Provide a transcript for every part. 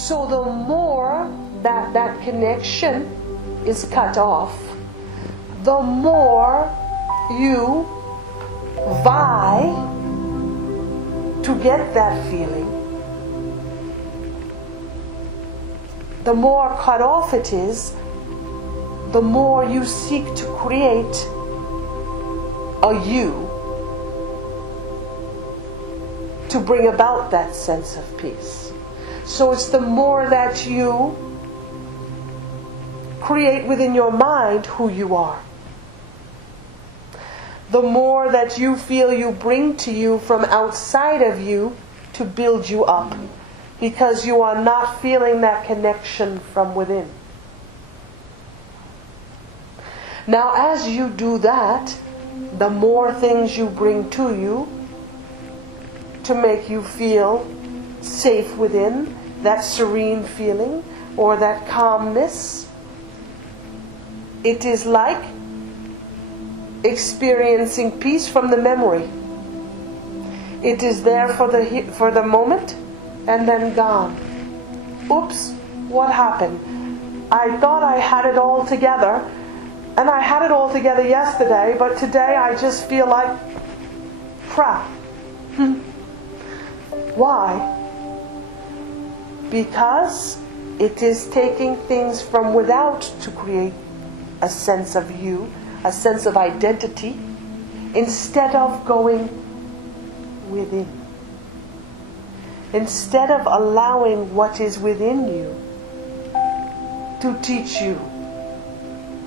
So the more that that connection is cut off, the more you vie to get that feeling. The more cut off it is, the more you seek to create a you to bring about that sense of peace. So it's the more that you create within your mind who you are, the more that you feel you bring to you from outside of you to build you up, because you are not feeling that connection from within. Now, as you do that, the more things you bring to you to make you feel safe within, that serene feeling or that calmness. It is like experiencing peace from the memory. It is there for the moment and then gone. Oops, what happened? I thought I had it all together, and I had it all together yesterday, but today I just feel like crap. Why? Because it is taking things from without to create a sense of you, a sense of identity, instead of going within. Instead of allowing what is within you to teach you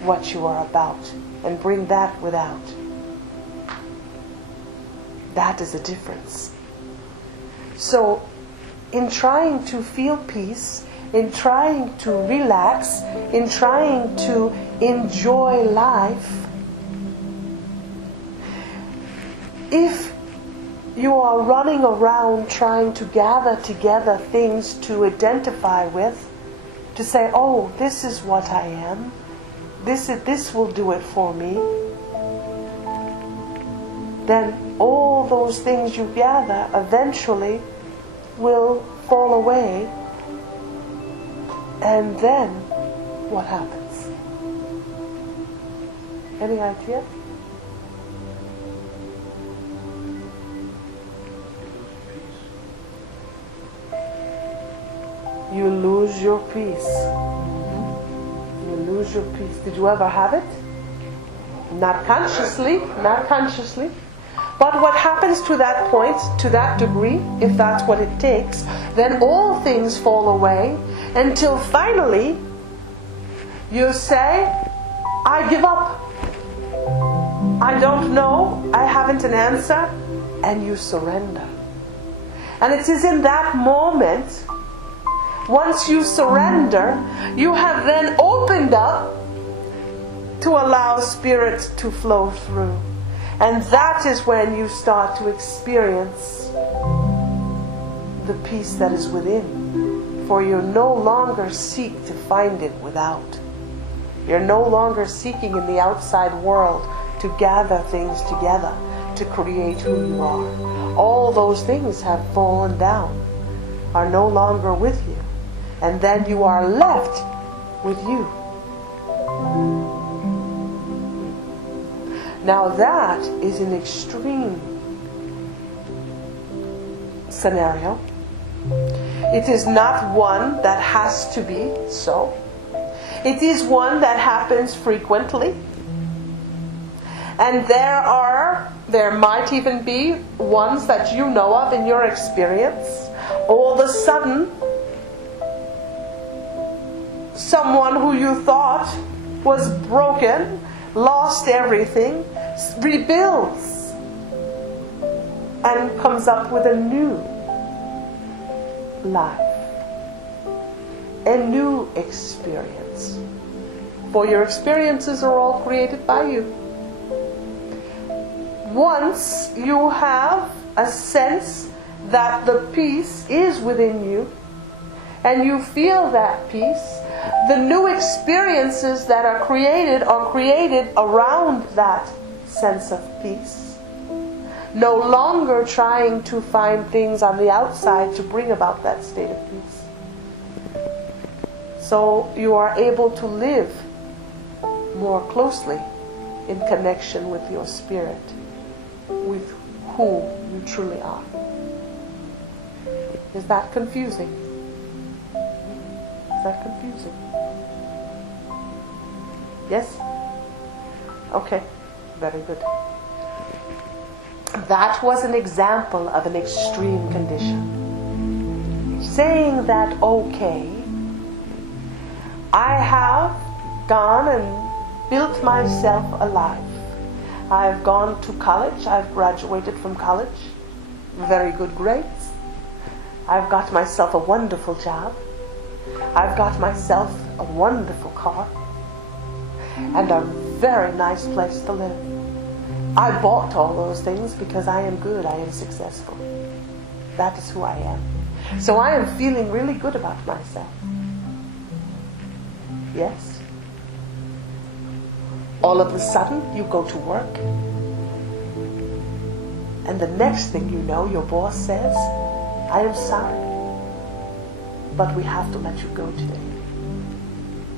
what you are about and bring that without. That is a difference. So, in trying to feel peace, in trying to relax, in trying to enjoy life, if you are running around trying to gather together things to identify with, to say, oh, this is what I am, this will do it for me, then all those things you gather eventually will fall away. And then what happens? Any idea? You lose your peace. You lose your peace. Did you ever have it? Not consciously, not consciously. But what happens to that point, to that degree, if that's what it takes, then all things fall away until finally you say, I give up. I don't know. I haven't an answer. And you surrender. And it is in that moment, once you surrender, you have then opened up to allow Spirit to flow through. And that is when you start to experience the peace that is within. For you no longer seek to find it without. You're no longer seeking in the outside world to gather things together to create who you are. All those things have fallen down, are no longer with you. And then you are left with you. Now that is an extreme scenario. It is not one that has to be so. It is one that happens frequently. And there might even be ones that you know of in your experience. All of a sudden, someone who you thought was broken, lost everything, rebuilds and comes up with a new life, a new experience. For your experiences are all created by you. Once you have a sense that the peace is within you, and you feel that peace, the new experiences that are created around that sense of peace. No longer trying to find things on the outside to bring about that state of peace. So you are able to live more closely in connection with your spirit, with who you truly are. Is that confusing? Is that confusing? Yes? Okay, very good. That was an example of an extreme condition. Saying that, okay, I have gone and built myself a life. I've gone to college, I've graduated from college, very good grades. I've got myself a wonderful job. I've got myself a wonderful car and a very nice place to live. I bought all those things because I am good, I am successful. That is who I am. So I am feeling really good about myself. Yes? All of a sudden, you go to work, and the next thing you know, your boss says, I am sorry, but we have to let you go today.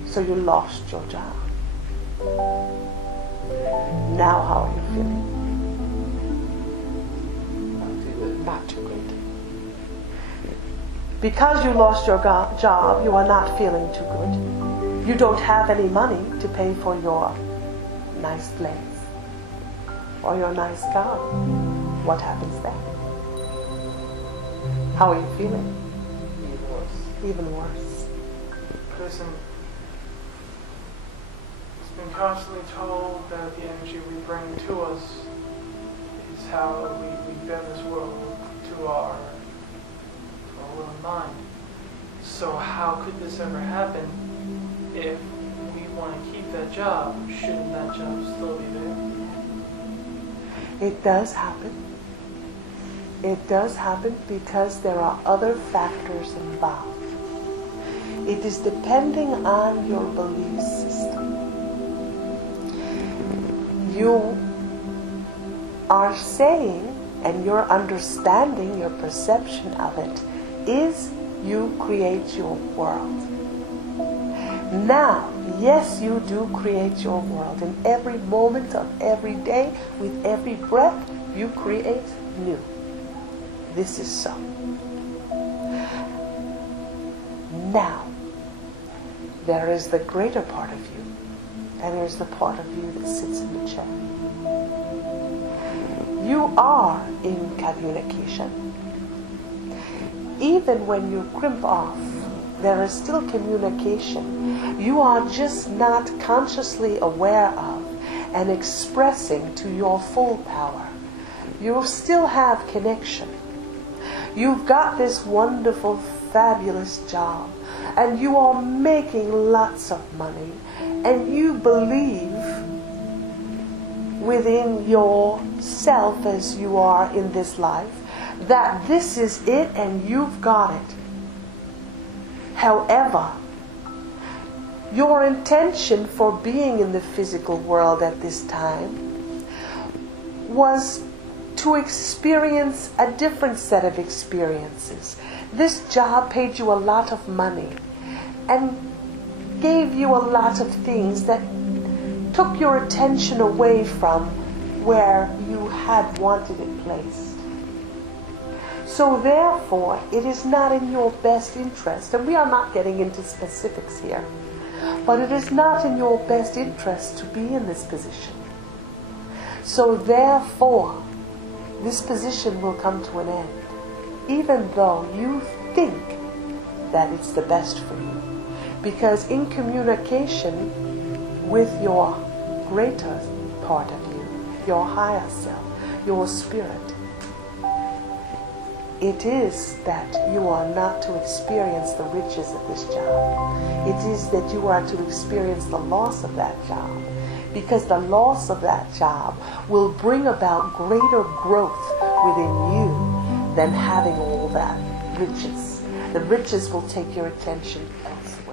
So you lost your job. Now how are you feeling? Not too good. Because you lost your job, you are not feeling too good. You don't have any money to pay for your nice place or your nice car. What happens then? How are you feeling? Even worse. Even worse. Listen, it's been constantly told that the energy we bring to us is how we bend this world to our will and mind. So how could this ever happen if we want to keep that job? Shouldn't that job still be there? It does happen. It does happen because there are other factors involved. It is depending on your belief system. You are saying, and your understanding, your perception of it, is you create your world. Now, yes, you do create your world. In every moment of every day, with every breath, you create new. This is so. Now, there is the greater part of you, and there's the part of you that sits in the chair. You are in communication. Even when you crimp off, there is still communication. You are just not consciously aware of and expressing to your full power. You still have connection. You've got this wonderful, fabulous job, and you are making lots of money, and you believe within yourself as you are in this life that this is it and you've got it. However, your intention for being in the physical world at this time was to experience a different set of experiences. This job paid you a lot of money and gave you a lot of things that took your attention away from where you had wanted it placed. So therefore, it is not in your best interest, and we are not getting into specifics here, but it is not in your best interest to be in this position. So therefore, this position will come to an end, even though you think that it's the best for you. Because in communication with your greater part of you, your higher self, your spirit, it is that you are not to experience the riches of this job. It is that you are to experience the loss of that job. Because the loss of that job will bring about greater growth within you than having all that riches. The riches will take your attention elsewhere.